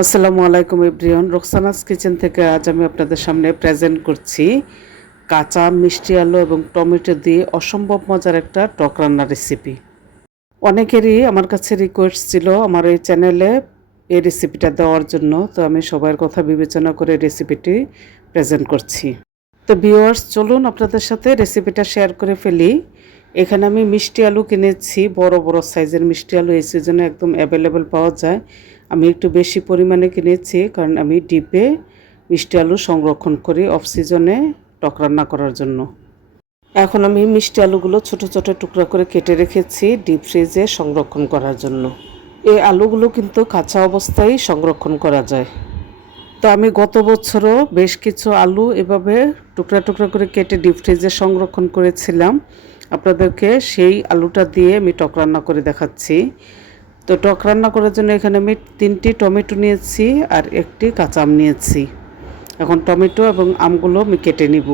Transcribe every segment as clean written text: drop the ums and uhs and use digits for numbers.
আসসালামু আলাইকুম everyone, Roksana's kitchen থেকে আজ আমি আপনাদের সামনে প্রেজেন্ট করছি কাঁচা মিষ্টি আলু এবং টমেটো দিয়ে অসম্ভব মজার একটা টক রান্নার রেসিপি। অনেকেরই আমার কাছে রিকোয়েস্ট ছিল আমার এই চ্যানেলে এই রেসিপিটা দেওয়ার জন্য, তো আমি সবার কথা বিবেচনা করে রেসিপিটি প্রেজেন্ট করছি। তো ভিউয়ার্স, চলুন আপনাদের সাথে রেসিপিটা শেয়ার করে ফেলি। এখানে আমি মিষ্টি আলু কিনেছি, বড় বড় সাইজের মিষ্টি আলু এই সিজনে একদম অ্যাভেলেবেল পাওয়া যায়। আমি একটু বেশি পরিমাণে কিনেছি কারণ আমি ডিপে মিষ্টি আলু সংরক্ষণ করি অফ সিজনে টক রান্না করার জন্য। এখন আমি মিষ্টি আলুগুলো ছোট ছোট টুকরা করে কেটে রেখেছি ডিপ ফ্রিজে সংরক্ষণ করার জন্য। এই আলুগুলো কিন্তু কাঁচা অবস্থায় সংরক্ষণ করা যায়। তো আমি গত বছরও বেশ কিছু আলু এভাবে টুকরা টুকরা করে কেটে ডিপ ফ্রিজে সংরক্ষণ করেছিলাম। আপনাদেরকে সেই আলুটা দিয়ে আমি টক রান্না করে দেখাচ্ছি। তো টক রান্না করার জন্য এখানে আমি 3টি টমেটো নিয়েছি আর একটি কাঁচা আম নিয়েছি। এখন টমেটো এবং আমগুলো আমি কেটে নিব।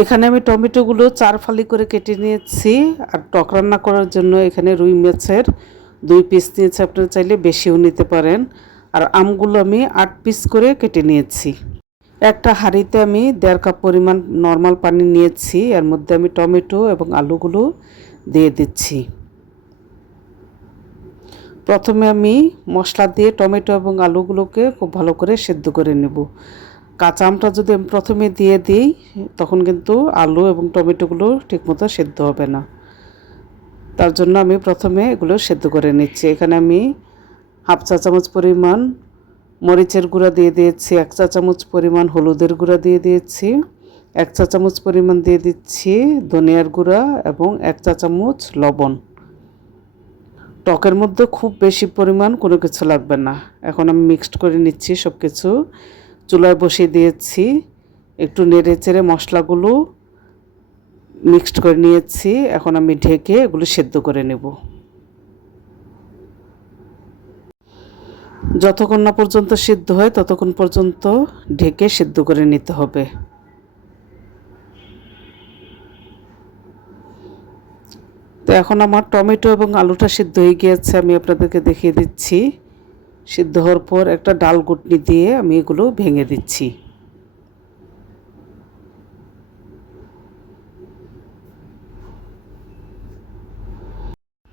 এখানে আমি টমেটোগুলো 4 ফালি করে কেটে নিয়েছি। আর টক রান্না করার জন্য এখানে রুই মাছের 2 পিস নিয়েছি, আপনারা চাইলে বেশিও নিতে পারেন। আর আমগুলো আমি 8 পিস করে কেটে নিয়েছি। একটা হাঁড়িতে আমি 1.5 কাপ পরিমাণ নর্মাল পানি নিয়েছি, এর মধ্যে আমি টমেটো এবং আলুগুলো দিয়ে দিচ্ছি। প্রথমে আমি মশলা দিয়ে টমেটো এবং আলুগুলোকে খুব ভালো করে সেদ্ধ করে নেব। কাঁচা আমটা যদি আমি প্রথমে দিয়ে দিই তখন কিন্তু আলু এবং টমেটোগুলো ঠিকমতো সেদ্ধ হবে না। তার জন্য আমি প্রথমে এগুলো সেদ্ধ করে নিচ্ছি। এখানে আমি 1/2 চা চামচ পরিমাণ মরিচের গুঁড়া দিয়ে দিয়েছি, 1 চা চামচ পরিমাণ হলুদের গুঁড়া দিয়ে দিয়েছি, 1 চা চামচ পরিমাণ দিয়ে দিচ্ছি ধনিয়ার গুঁড়া এবং 1 চা চামচ লবণ। টকের মধ্যে খুব বেশি পরিমাণ কোনো কিছু লাগবে না। এখন আমি মিক্সড করে নিচ্ছি সব কিছু। চুলায় বসিয়ে দিয়েছি, একটু নেড়ে চেড়ে মশলাগুলো মিক্সড করে নিয়েছি। এখন আমি ঢেকে এগুলো সেদ্ধ করে নেব। যতক্ষণ না পর্যন্ত সিদ্ধ হয় ততক্ষণ পর্যন্ত ঢেকে সিদ্ধ করে নিতে হবে। তো এখন আমার টমেটো এবং আলুটা সিদ্ধ হয়ে গিয়েছে, আমি আপনাদেরকে দেখিয়ে দিচ্ছি। সিদ্ধ হওয়ার পর একটা ডাল ঘুটনি দিয়ে আমি এগুলো ভেঙে দিচ্ছি।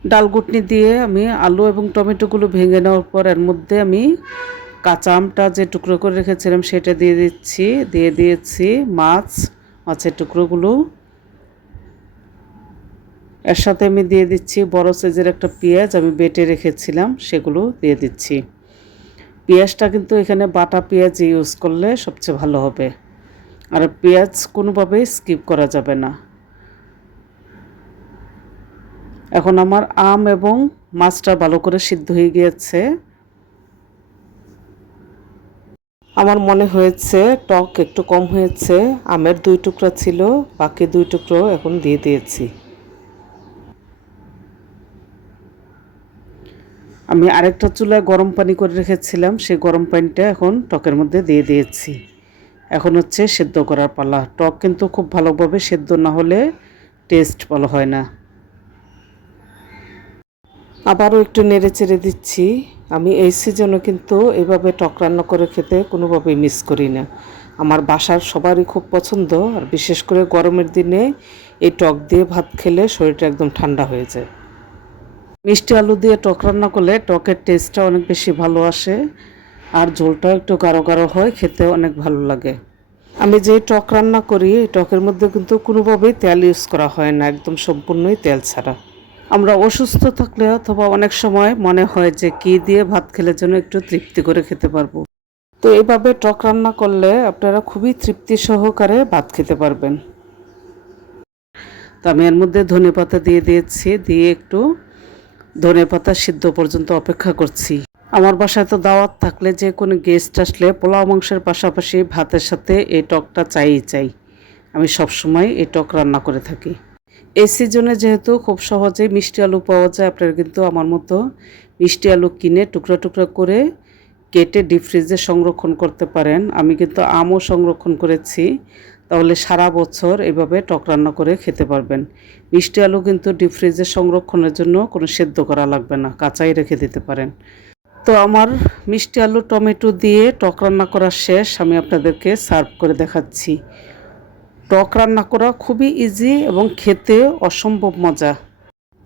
ডাল ঘুটনি দিয়ে আমি আলু এবং টমেটোগুলো ভেঙে নেওয়ার পর এর মধ্যে আমি কাঁচা আমটা যে টুকরো করে রেখেছিলাম সেটা দিয়ে দিচ্ছি। দিয়ে দিয়েছি মাছের টুকরোগুলো। এর সাথে আমি দিয়ে দিচ্ছি বড় সাইজের একটা পেঁয়াজ আমি বেটে রেখেছিলাম, সেগুলো দিয়ে দিচ্ছি। পেঁয়াজটা কিন্তু এখানে বাটা পেঁয়াজ ইউজ করলে সবচেয়ে ভালো হবে, আর পেঁয়াজ কোনোভাবেই স্কিপ করা যাবে না। এখন আমার আম এবং মাছটা ভালো করে সিদ্ধ হয়ে গিয়েছে। আমার মনে হয়েছে টক একটু কম হয়েছে, আমের 2 টুকরা ছিল, বাকি 2 টুকরো এখন দিয়ে দিয়েছি। আমি আরেকটা চুলায় গরম পানি করে রেখেছিলাম, সেই গরম পানিটা এখন টকের মধ্যে দিয়ে দিয়েছি। এখন হচ্ছে সেদ্ধ করার পালা। টক কিন্তু খুব ভালোভাবে সেদ্ধ না হলে টেস্ট ভালো হয় না। আবারও একটু নেড়ে চেড়ে দিচ্ছি। আমি এই সিজনে কিন্তু এভাবে টক রান্না করে খেতে কোনোভাবেই মিস করি না। আমার বাসার সবারই খুব পছন্দ, আর বিশেষ করে গরমের দিনে এই টক দিয়ে ভাত খেলে শরীরটা একদম ঠান্ডা হয়ে যায়। মিষ্টি আলু দিয়ে টক রান্না করলে টকের টেস্টটা অনেক বেশি ভালো আসে, আর ঝোলটাও একটু গাঢ় গাঢ় হয়, খেতে অনেক ভালো লাগে। আমি যে টক রান্না করি এই টকের মধ্যে কিন্তু কোনোভাবেই তেল ইউজ করা হয় না, একদম সম্পূর্ণই তেল ছাড়া। আমরা অসুস্থ থাকলে অথবা অনেক সময় মনে হয় যে কী দিয়ে ভাত খেলে যেন একটু তৃপ্তি করে খেতে পারবো। তো এইভাবে টক রান্না করলে আপনারা খুবই তৃপ্তি সহকারে ভাত খেতে পারবেন। তো আমি এর মধ্যে ধনেপাতা দিয়ে দিয়েছি, দিয়ে একটু ধনেপাতা সিদ্ধ পর্যন্ত অপেক্ষা করছি। আমার বাসায় তো দাওয়াত থাকলে যে কোনো গেস্ট আসলে পোলাও মাংসের পাশাপাশি ভাতের সাথে এই টকটা চাই। আমি সবসময় এই টক রান্না করে থাকি। এই সিজনে যেহেতু খুব সহজেই মিষ্টি আলু পাওয়া যায়, আপনারা কিন্তু আমার মতো মিষ্টি আলু কিনে টুকরা টুকরা করে কেটে ডিপ ফ্রিজে সংরক্ষণ করতে পারেন। আমি কিন্তু আমও সংরক্ষণ করেছি, তাহলে সারা বছর এভাবে টক রান্না করে খেতে পারবেন। মিষ্টি আলু কিন্তু ডিপ ফ্রিজে সংরক্ষণের জন্য কোনো সেদ্ধ করা লাগবে না, কাঁচাই রেখে দিতে পারেন। তো আমার মিষ্টি আলু টমেটো দিয়ে টক রান্না করা শেষ, আমি আপনাদেরকে সার্ভ করে দেখাচ্ছি। টক রান্না করা খুবই ইজি এবং খেতে অসম্ভব মজা।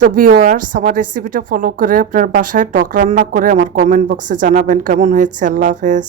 তো ভিউয়ার্স, আমার রেসিপিটা ফলো করে আপনার বাসায় টক রান্না করে আমার কমেন্ট বক্সে জানাবেন কেমন হয়েছে। আল্লাহ হাফেজ।